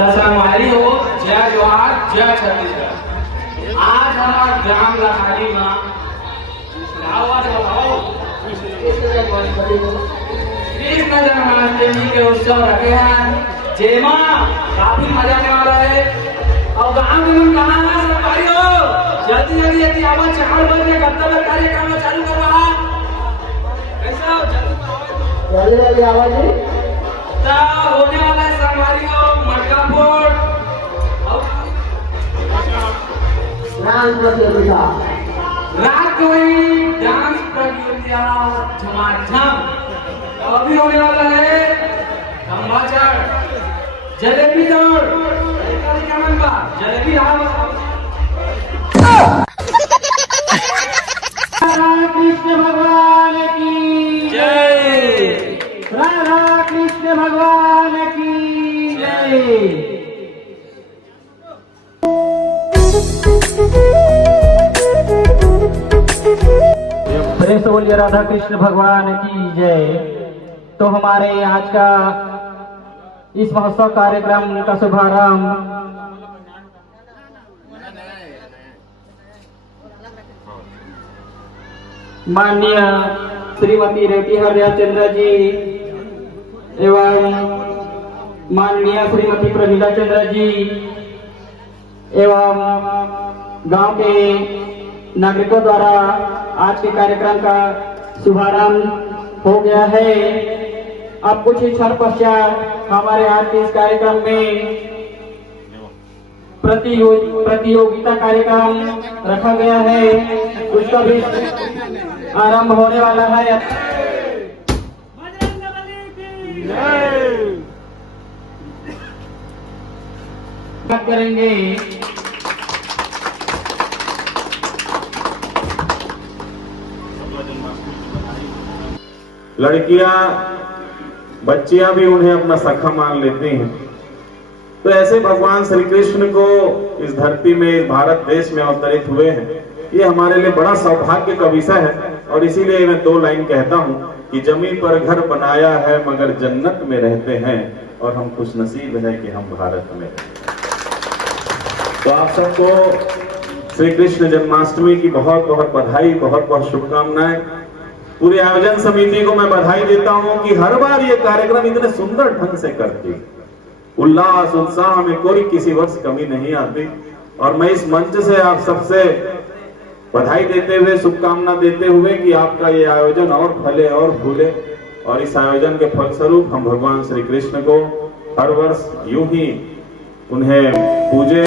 संगवारी हो, जय जोहार, जय छत्तीसगढ़। आज हमारा ग्राम लखानी में कृष्ण जन्माष्टमी के उत्सव रखे हैं, जेमा काफी मजा आने वाला है। और गांव में कहाँ है सब भाइयों, जल्दी जल्दी यदि आवाज 4 बजे कर्तव्य कार्यक्रम चालू कर रहा कैसा हो, जल्दी आवाज होने वाला है। संगवारियों मटका फोड़ और रात को ही डांस प्रतियोगिता झमाझम अभी होने वाला है। खंभा चढ़, जलेबी दौड़, जलेबी कृष्ण भगवान की जय, राधा कृष्ण भगवान की जय। प्रेम से बोलिए राधा कृष्ण भगवान की जय। तो हमारे आज का इस महोत्सव कार्यक्रम का शुभारंभ माननीय श्रीमती रेड्डी हरियाचंद्र जी एवं माननीय श्रीमती प्रमिला चंद्र जी एवं गांव के नागरिकों द्वारा आज के कार्यक्रम का शुभारंभ हो गया है। अब कुछ ही क्षण पश्चात हमारे आज के इस कार्यक्रम में प्रतियोगिता कार्यक्रम रखा गया है, उसका भी आरंभ होने वाला है। बात करेंगे लड़कियां बच्चियां भी उन्हें अपना सखा मान लेती हैं। तो ऐसे भगवान श्री कृष्ण को इस धरती में, इस भारत देश में अवतरित हुए हैं। ये हमारे लिए बड़ा सौभाग्य का विषय है और इसीलिए मैं 2 लाइन कहता हूं कि जमीन पर घर बनाया है मगर जन्नत में रहते हैं और हम खुशनसीब है कि हम भारत में। तो आप सबको श्री कृष्ण जन्माष्टमी की बहुत बहुत बधाई, बहुत बहुत शुभकामनाएं। पूरी आयोजन समिति को मैं बधाई देता हूं कि हर बार ये कार्यक्रम इतने सुंदर ढंग से करती, उल्लास उत्साह में कोई किसी वर्ष कमी नहीं आती। और मैं इस मंच से आप सबसे बधाई देते हुए, शुभकामना देते हुए कि आपका ये आयोजन और फले और फूले और इस आयोजन के फलस्वरूप हम भगवान श्री कृष्ण को हर वर्ष यूं ही उन्हें पूजे।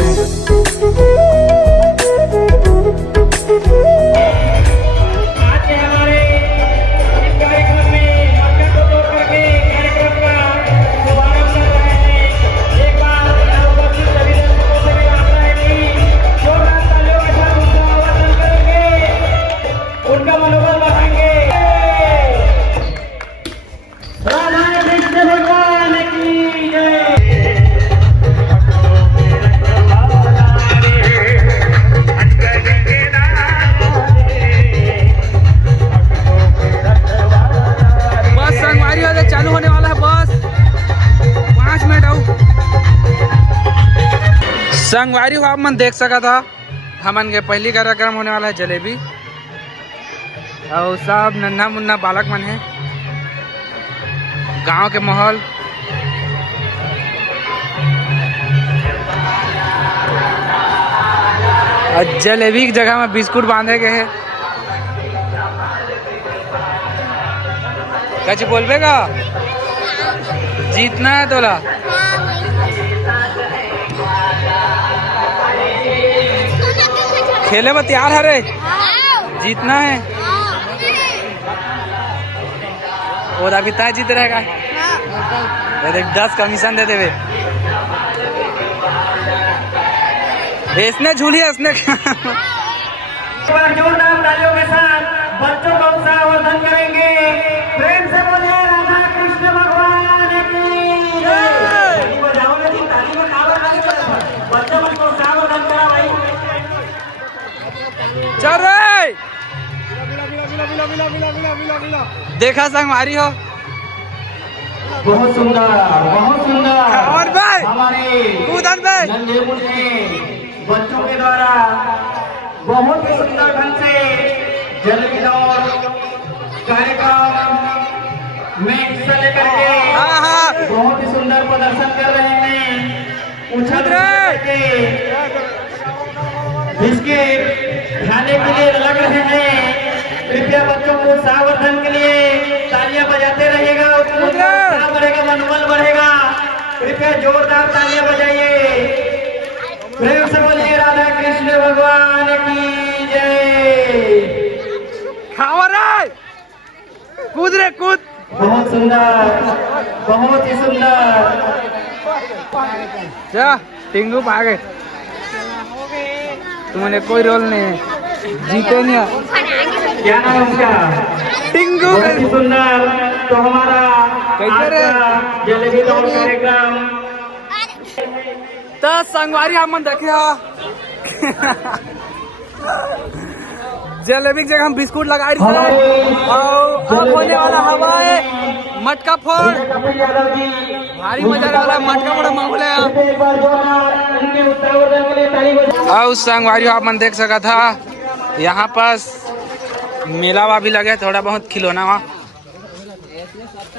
संगवारी हो आप मन देख सका था, हमन के पहली कार्यक्रम होने वाला है जलेबी और सब नन्हा मुन्ना बालक मन है। गांव के माहौल और जलेबी की जगह में बिस्कुट बांधे गए हैं। कच बोलबेगा जीतना है तोला। खेले में तैयार है रे, जीतना है। और अभी तय जीत रहेगा। 10 कमीशन दे देवे। इसने झूली है, इसने जोरदार तालियों के साथ बच्चों को उत्साहवर्धन करेंगे। प्रेम से बोलिए राधा कृष्ण भगवान की जय। बच्चों को उत्साहवर्धन करा भाई। चल रहे देखा संगवारी हो, बहुत सुंदर, बहुत सुंदर। और भाई हमारे कूदन पे नन्हे मुन्ने बच्चों के द्वारा बहुत ही सुंदर ढंग से जल की दौड़ कार्यक्रम में हिस्सा लेकर के हाँ हाँ बहुत ही सुंदर प्रदर्शन कर रहे हैं। उछल के जिसके खाने के लिए लग रहे हैं। कृपया बच्चों को उत्साहवर्धन के लिए तालियां बजाते रहिएगा। उत्साह बढ़ेगा, मनोबल बढ़ेगा। कृपया जोरदार तालियां बजाइए। प्रेम से बोलिए राधा कृष्ण भगवान की जय। खाओ रे कूद रे कूद बहुत सुंदर, बहुत ही सुंदर। जा टिंगू भागे तुम्हारे कोई रोल नहीं है जीते नहीं है। क्या नाम है उसका? टिंगू बहुत ही सुंदर। तो हमारा कैसे रे? आज का जलेबी दौड़ कार्यक्रम तो संगवारी हमन देखे जलेबी की जगह हम बिस्कुट लगा रही है और अब होने वाला हवा है मटका फोड़। कपिल यादव जी भारी मजा आने वाला है, मटका फोड़ माहौल है। एक बार जोरदार उनके उत्साहवर्धन के लिए ताली बजाइए। और संगवारी आप मन देख सका था यहाँ पास मेला वा भी लगे थोड़ा बहुत खिलौना वहाँ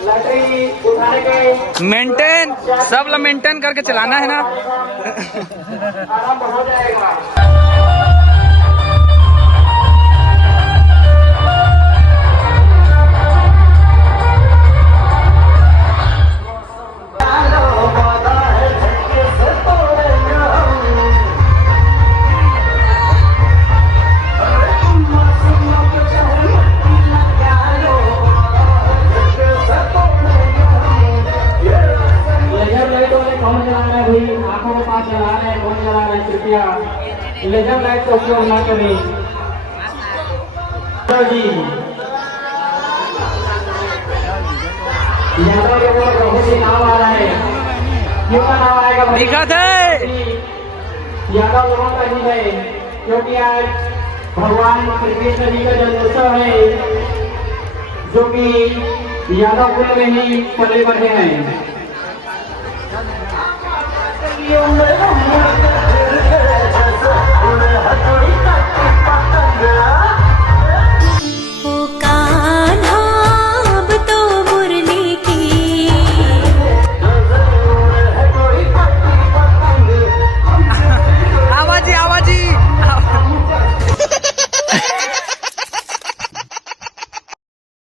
लकड़ी उठाने के मेंटेन सब ला मेंटेन करके चलाना है ना। आरंभ हो जाएगा। आंखों के पास चला रहे हैं, कौन चला रहे हैं? कृपया लेजर लाइट का उपयोग ना करें। जी यादव के वो बहुत ही नाम आ रहा है। क्यों का नाम आएगा भाई? दिखा थे यादव लोगों का जी है क्योंकि आज भगवान श्री कृष्ण जी का जन्मोत्सव है जो कि यादव कुल में ही पले बढ़े हैं।